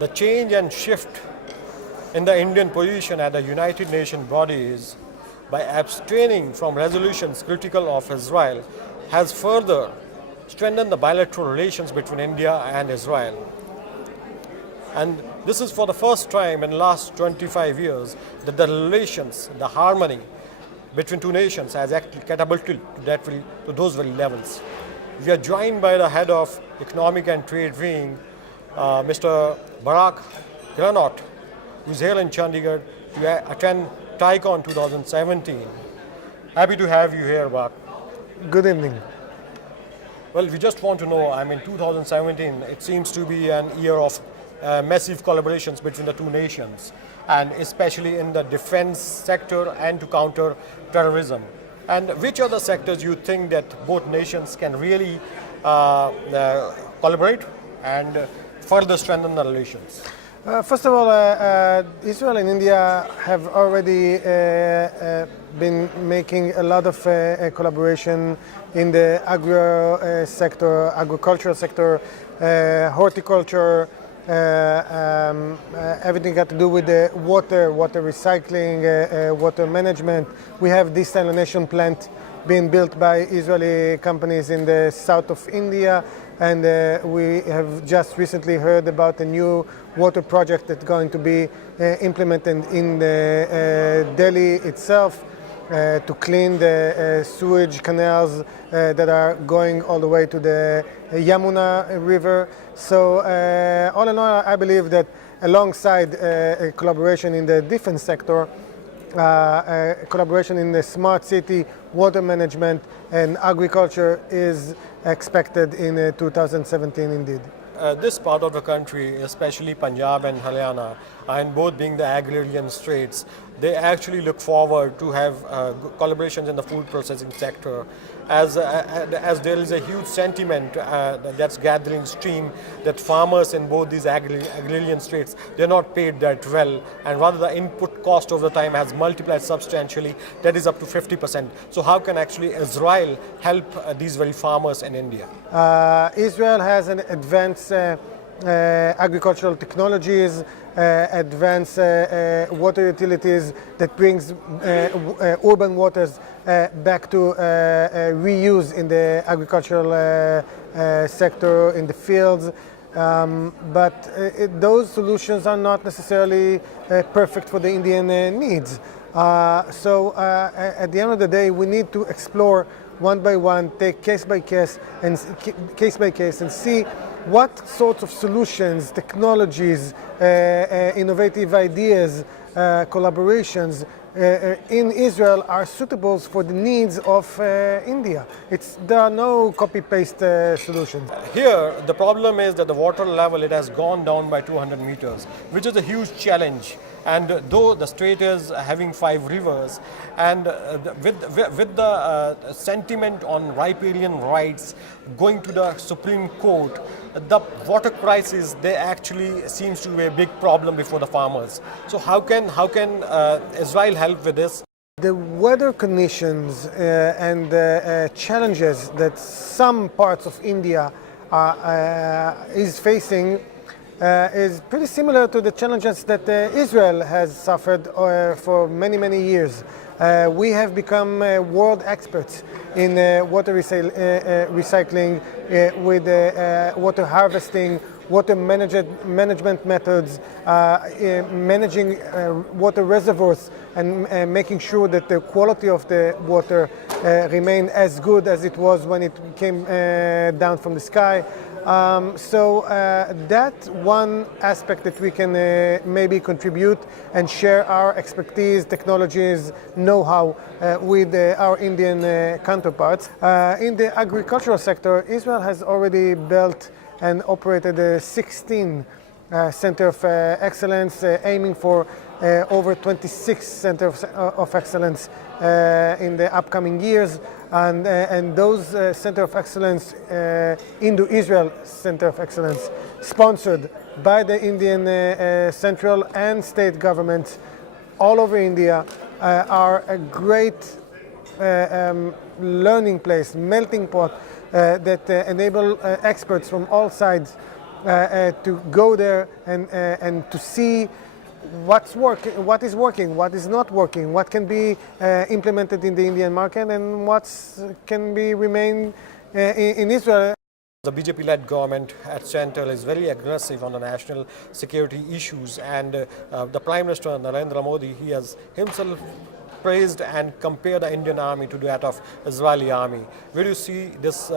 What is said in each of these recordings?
the change and shift in the Indian position at the United Nations bodies by abstaining from resolutions critical of Israel has further strengthened the bilateral relations between India and Israel. And this is for the first time in the last 25 years that the relations, the harmony between two nations has actually catapulted to those very levels. We are joined by the head of Economic and Trade Wing, Mr. Barak Granot, who is here in Chandigarh to attend TICON 2017. Happy to have you here, Barak. Good evening. Well, we just want to know, 2017, it seems to be an year of massive collaborations between the two nations, and especially in the defense sector and to counter terrorism. And which are the sectors you think that both nations can really collaborate and further strengthen the relations? First of all, Israel and India have already been making a lot of collaboration in the agricultural sector, horticulture, everything got to do with the water recycling, water management. We have desalination plant being built by Israeli companies in the south of India, and we have just recently heard about a new water project that's going to be implemented in Delhi itself to clean the sewage canals that are going all the way to the Yamuna River. So all in all, I believe that alongside collaboration in the defense sector, collaboration in the smart city, water management and agriculture is expected in 2017 indeed. This part of the country, especially Punjab and Haryana, and both being the agrarian states, they actually look forward to have collaborations in the food processing sector, as there is a huge sentiment that's gathering steam that farmers in both these agrarian states, they're not paid that well, and rather the input cost over the time has multiplied substantially, that is up to 50%. So how can actually Israel help these very farmers in India? Israel has an advanced agricultural technologies, advanced water utilities that brings urban waters back to reuse in the agricultural sector, in the fields. But those solutions are not necessarily perfect for the Indian needs. So at the end of the day, we need to explore one by one, take case by case and see what sorts of solutions, technologies, innovative ideas, collaborations in Israel are suitable for the needs of India. There are no copy-paste solutions. Here, the problem is that the water level, it has gone down by 200 meters, which is a huge challenge. And though the state is having 5 rivers, and with the sentiment on riparian rights going to the Supreme Court, the water crisis, they actually seems to be a big problem before the farmers. So how can Israel help with this? The weather conditions and the challenges that some parts of India is facing is pretty similar to the challenges that Israel has suffered for many, many years. We have become world experts in water recycling, with water harvesting, water management methods, managing water reservoirs, and making sure that the quality of the water remained as good as it was when it came down from the sky. So that's one aspect that we can maybe contribute and share our expertise, technologies, know-how with our Indian counterparts. In the agricultural sector, Israel has already built and operated 16 Center of Excellence, aiming for over 26 Centers of Excellence in the upcoming years. And those Center of Excellence, Indo-Israel Center of Excellence, sponsored by the Indian central and state governments all over India, are a great learning place, melting pot that enable experts from all sides to go there and to see what is working, what is not working, what can be implemented in the Indian market, and what can be remain in Israel. The BJP-led government at central is very aggressive on the national security issues, and the Prime Minister Narendra Modi, he has himself praised and compared the Indian army to that of Israeli army. Where do you see this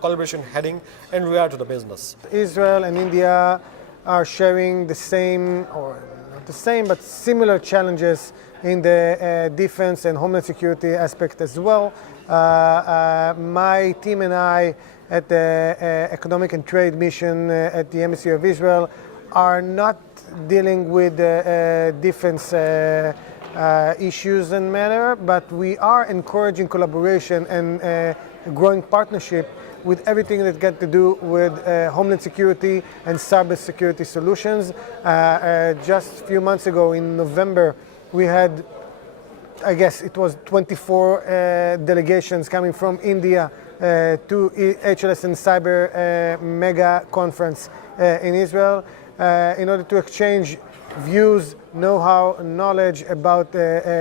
collaboration heading in regard to the business? Israel and India are sharing the same, or not the same, but similar challenges in the defense and homeland security aspect as well. My team and I at the Economic and Trade Mission at the Embassy of Israel are not dealing with defense issues and matter, but we are encouraging collaboration and growing partnership with everything that got to do with homeland security and cyber security solutions. Just a few months ago in November, we had, I guess it was 24 delegations coming from India to HLS and Cyber mega conference in Israel in order to exchange views, know-how, knowledge about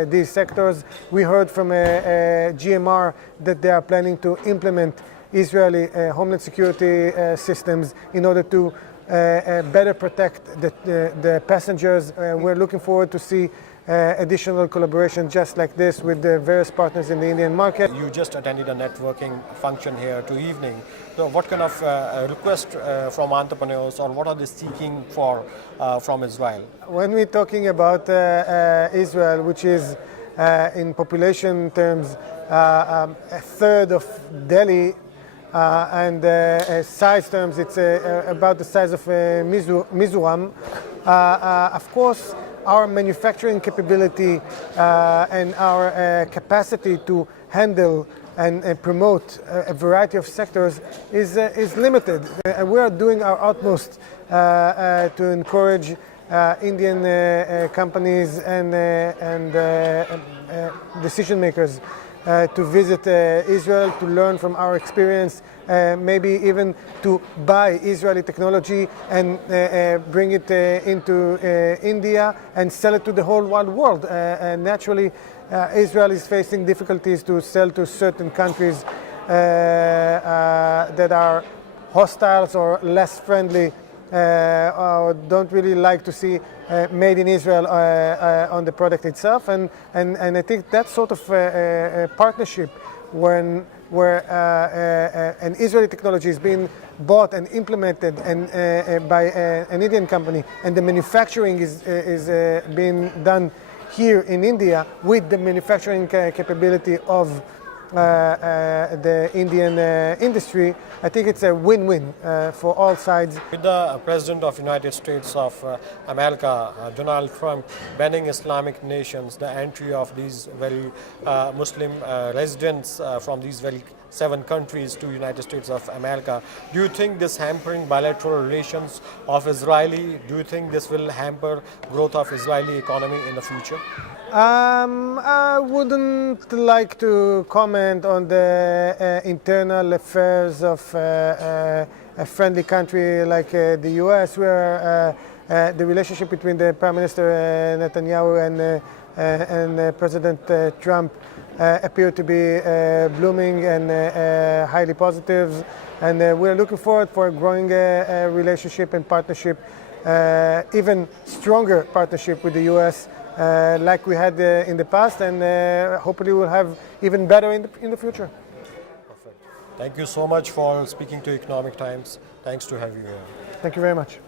these sectors. We heard from GMR that they are planning to implement Israeli homeland security systems in order to better protect the passengers. We're looking forward to see additional collaboration just like this with the various partners in the Indian market. You just attended a networking function here to evening. So what kind of request from entrepreneurs, or what are they seeking for from Israel? When we're talking about Israel, which is in population terms a third of Delhi, and size terms it's about the size of Mizoram, of course our manufacturing capability and our capacity to handle and promote a variety of sectors is limited. We are doing our utmost to encourage Indian companies and decision makers to visit Israel, to learn from our experience, maybe even to buy Israeli technology and bring it into India and sell it to the whole wide world. Naturally, Israel is facing difficulties to sell to certain countries that are hostiles or less friendly, or don't really like to see made in Israel on the product itself, and I think that sort of partnership where an Israeli technology is being bought and implemented and by an Indian company, and the manufacturing is being done here in India with the manufacturing capability of the Indian industry, I think it's a win-win for all sides. With the President of United States of America, Donald Trump, banning Islamic nations, the entry of these very Muslim residents from these very 7 countries to United States of America, do you think this hampering bilateral relations of Israeli? Do you think this will hamper growth of Israeli economy in the future? I wouldn't like to comment on the internal affairs of a friendly country like the US, where the relationship between the Prime Minister Netanyahu and President Trump appear to be blooming and highly positive, and we're looking forward for a growing relationship and partnership, even stronger partnership with the US, like we had in the past, and hopefully we'll have even better in the future. Perfect. Thank you so much for speaking to Economic Times. Thanks to have you here. Thank you very much.